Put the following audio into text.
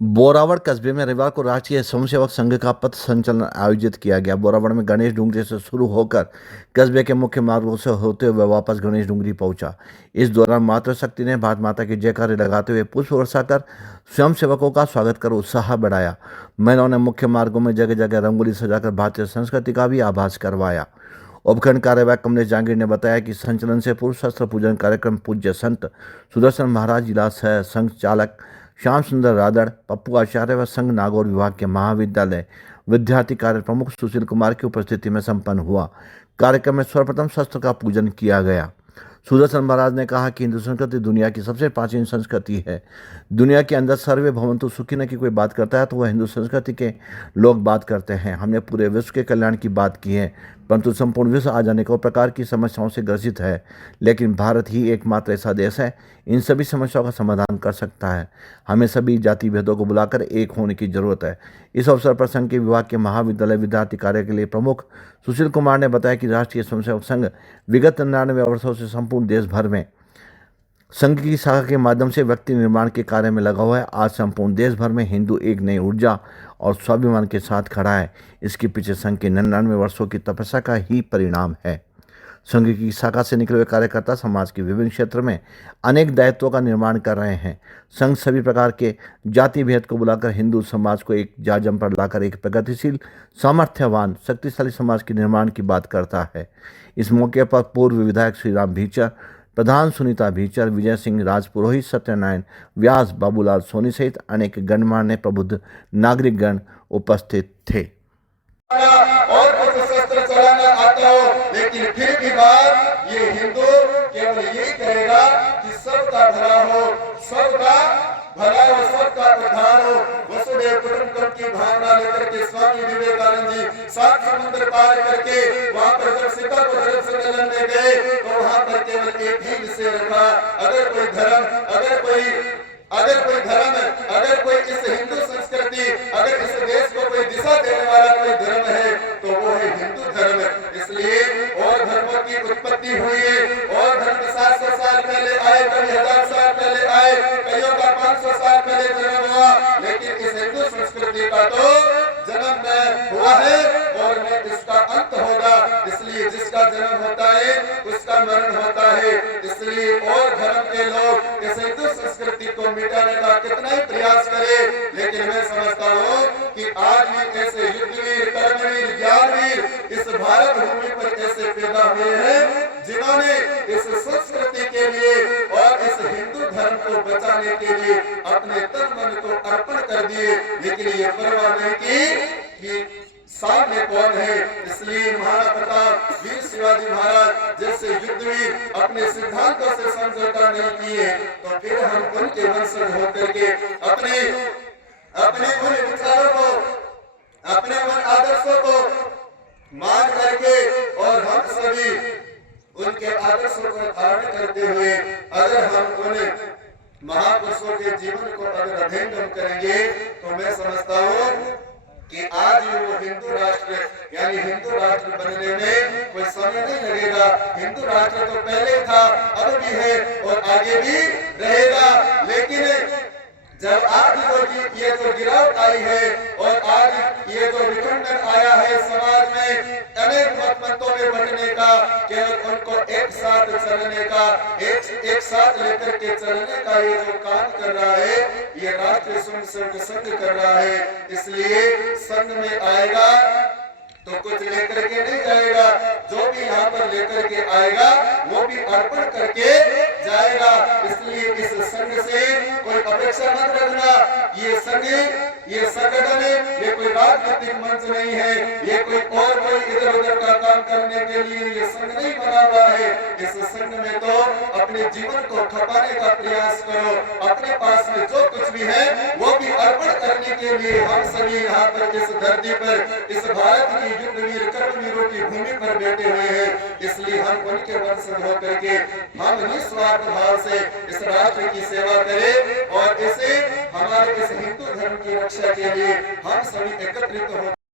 बोरावड़ कस्बे में रविवार को राष्ट्रीय स्वयंसेवक संघ का पथ संचलन आयोजित किया गया। बोरावड़ में गणेश डूंगरी से शुरू होकर कस्बे के मुख्य मार्गों से होते हुए वापस गणेश डूंगरी पहुंचा। इस दौरान मातृशक्ति ने भारत माता की जयकारे लगाते हुए पुष्प वर्षा कर स्वयंसेवकों का स्वागत कर उत्साह बढ़ाया। महिलाओं ने मुख्य मार्गों में जगह जगह रंगोली सजाकर भारतीय संस्कृति का भी आभास करवाया। उपखंड कार्यवाहक कमलेश जहांगीर ने बताया कि संचलन से पूर्व शस्त्र पूजन कार्यक्रम पूज्य संत सुदर्शन महाराज, जिला सह संघ चालक श्याम सुंदर रादड़, पप्पू आचार्य व संघ नागौर विभाग के महाविद्यालय विद्यार्थी कार्य प्रमुख सुशील कुमार की उपस्थिति में संपन्न हुआ। कार्यक्रम में सर्वप्रथम शस्त्र का पूजन किया गया। सुदर्शन महाराज ने कहा कि हिंदू संस्कृति दुनिया की सबसे प्राचीन संस्कृति है। दुनिया के अंदर सर्वे भवन्तु सुखिनः की कोई बात करता है तो वह हिंदू संस्कृति के लोग बात करते हैं। हमने पूरे विश्व के कल्याण की बात की है, परंतु संपूर्ण विश्व आज अनेकों प्रकार की समस्याओं से ग्रसित है, लेकिन भारत ही एकमात्र ऐसा देश है इन सभी समस्याओं का समाधान कर सकता है। हमें सभी जाति भेदों को बुलाकर एक होने की जरूरत है। इस अवसर पर संघ के विभाग के महाविद्यालय विद्यार्थी कार्य के लिए प्रमुख सुशील कुमार ने बताया कि राष्ट्रीय स्वयंसेवक संघ विगत 99 वर्षों से संपूर्ण देश भर में संघ की शाखा के माध्यम से व्यक्ति निर्माण के कार्य में लगा हुआ है। आज संपूर्ण देश भर में हिंदू एक नई ऊर्जा और स्वाभिमान के साथ खड़ा है। इसके पीछे संघ के 99 वर्षों की तपस्या का ही परिणाम है। संघ की शाखा से निकले हुए कार्यकर्ता समाज के विभिन्न क्षेत्र में अनेक दायित्वों का निर्माण कर रहे हैं। संघ सभी प्रकार के जाति भेद को बुलाकर हिंदू समाज को एक जाजम पर लाकर एक प्रगतिशील, सामर्थ्यवान, शक्तिशाली समाज के निर्माण की बात करता है। इस मौके पर पूर्व विधायक श्री राम भीचर, प्रधान सुनीता भीचर, विजय सिंह राजपुरोहित, सत्यनारायण व्यास, बाबूलाल सोनी सहित अनेक गणमान्य प्रबुद्ध नागरिकगण उपस्थित थे। और कुछ शस्त्र चलाना आता हो, लेकिन फिर भी बात ये हिंदू केवल यही करेगा कि सबका भला हो, सबका भला हो, सबका उद्धार हो। वसुदेव कुटुंबकम की भावना लेकर के स्वामी विवेकानंद जी 7 समुद्र पार करके वहां पर जब सीता को धर्म से मिलने गए तो वहां पर केवल एक ही विषय रखा, अगर कोई धर्म, अगर कोई इस हिंदू संस्कृति, अगर इस देश को कोई दिशा देने वाला कोई धर्म है तो वो है हिंदू धर्म। इसलिए और धर्मों की उत्पत्ति हुई है, और धर्म 700 साल पहले आए, कभी 1000 साल पहले आए, कईयों का 500 साल पहले जन्म हुआ, लेकिन इस हिंदू संस्कृति का तो जन्म न हुआ है और न इसका अंत होगा। इसलिए जिसका जन्म होता है उसका मरण होता है। इसलिए और धर्म के लोग इस हिंदू संस्कृति को मिटाने का कितना ही प्रयास करें, लेकिन मैं समझता हूँ कि आज भी ऐसे युद्धवीर, कर्मवीर, ज्ञानवीर इस भारत भूमि पर ऐसे पैदा हुए हैं जिन्होंने इस संस्कृति के लिए और इस हिंदू धर्म को बचाने के लिए अपने तन मन को अर्पण कर दिए, लेकिन ये परवाह नहीं की कि सामने कौन है। इसलिए महाराणा प्रताप, वीर शिवाजी महाराज जैसे युद्धवीर अपने सिद्धांतों से समझौता नहीं किए, तो फिर हम उनके वंशज होकर के अपने उन विचारों को, अपने उन आदर्शों को मान करके और हम सभी उनके आदर्शों को धारण करते हुए अगर हम उन महापुरुषों के जीवन को अगर अध्ययन करेंगे तो मैं समझता हूँ कि आज ही वो हिंदू राष्ट्र यानी हिंदू राष्ट्र बनने में कोई समय नहीं लगेगा। हिंदू राष्ट्र तो पहले था, अब भी है और आगे भी रहेगा। लेकिन जब आज ये जो गिरावट आई है और आज ये जो विखंडन आया है समाज में, अनेक मतों में बंटने का, केवल उनको एक साथ चलने का, एक साथ लेकर के चलने का ये जो काम कर रहा है, ये राष्ट्रीय स्वयंसेवक संघ कर रहा है। इसलिए संघ में आएगा तो कुछ लेकर के नहीं जाएगा, जो भी यहाँ पर लेकर के आएगा वो भी अर्पण करके जाएगा। इसलिए इस संघ से कोई अपेक्षा मत रखना। ये संघ, ये संगठन, ये कोई राजनीतिक मंच नहीं है, ये कोई इधर उधर का काम करने के लिए ये संघ नहीं बना हुआ है। इस संघ में तो अपने जीवन को खपाने का प्रयास करो, अपने पास में जो कुछ भी है वो भी अर्पण करने के लिए हम सभी यहाँ पर इस धरती पर, इस भारत की युद्धवीर, कर्मवीरों की भूमि पर बैठे हुए हैं। इसलिए हम उनके वंशज होकर के हम निस्वार्थ भाव से इस राष्ट्र की सेवा करें और इसे हमारे इस हिंदू धर्म की रक्षा के लिए हम सभी एकत्रित हो